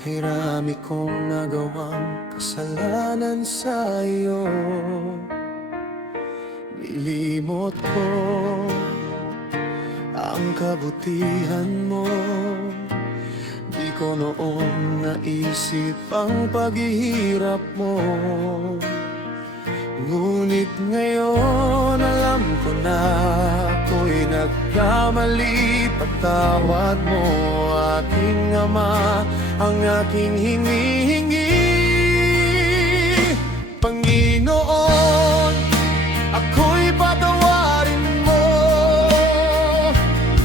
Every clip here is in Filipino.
Kay rami kong nagawang kasalanan sa iyo. Nilimot ko ang kabutihan mo. Di ko noon naisip ang paghihirap mo. Ngunit ngayon alam ko na ako'y nagkamali. Patawad mo, aking Ama, ang aking hinihingi. Panginoon, ako'y patawarin mo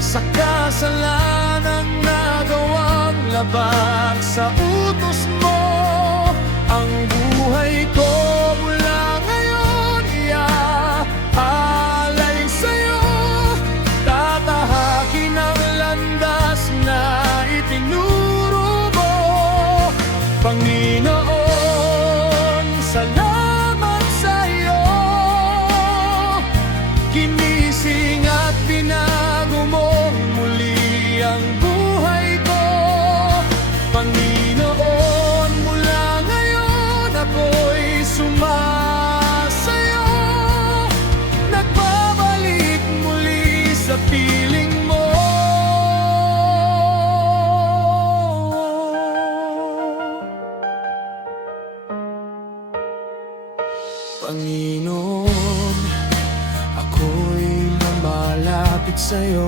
sa kasalanang nagawang labag sa utos mo. Ang buhay ko mula ngayon iaalay sa'yo. Tatahakin ang landas na itinuro mo. Panginoon, salamat sa'yo. Ginising at binago mong muli ang buhay ko. Panginoon, mula ngayon ako'y sumasayo. Nagbabalik muli sa piling mo. Panginoon, ako'y lumalapit sa'yo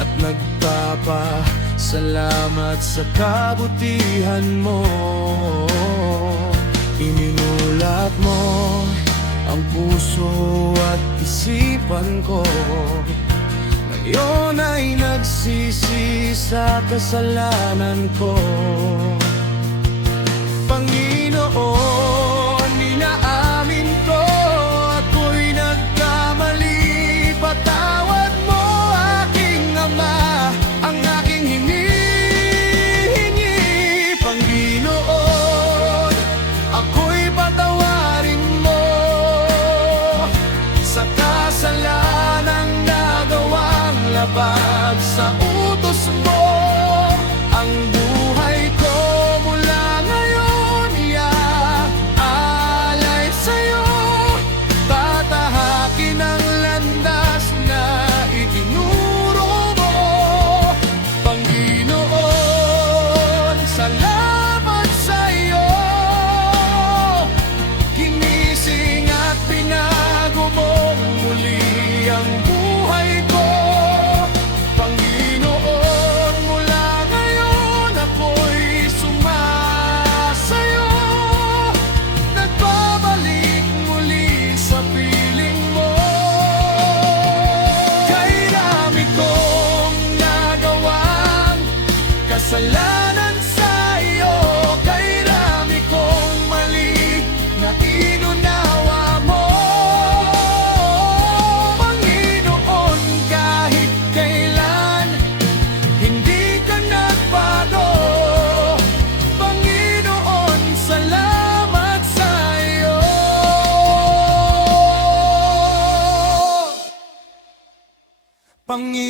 at nagpapasalamat sa kabutihan mo. Ininulat mo ang puso at isipan ko. Ngayon ay nagsisi sa kasalanan ko. Panginoon, inaamin ko ako'y nagkamali. Patawad mo, aking Ama, ang aking hinihingi. Panginoon, ako'y patawarin mo sa kasalanang nagawang labag sa utos mo. Ang buhay ko mula ngayon iaalay sa'yo. Tatahakin ang landas na itinuro mo. Panginoon, salamat sa'yo. Ginising at binago mong muli ang buhay ko. Panginoon, mula ngayon ako'y sumasayo. Nagbabalik muli sa piling mo. Kay dami kong nagawang kasalanan sa iyo. Kay dami kong mali na inunawa mo. Panginoon, kahit kailan hindi ka nagbago. Panginoon, salamat sa iyo. Panginoon,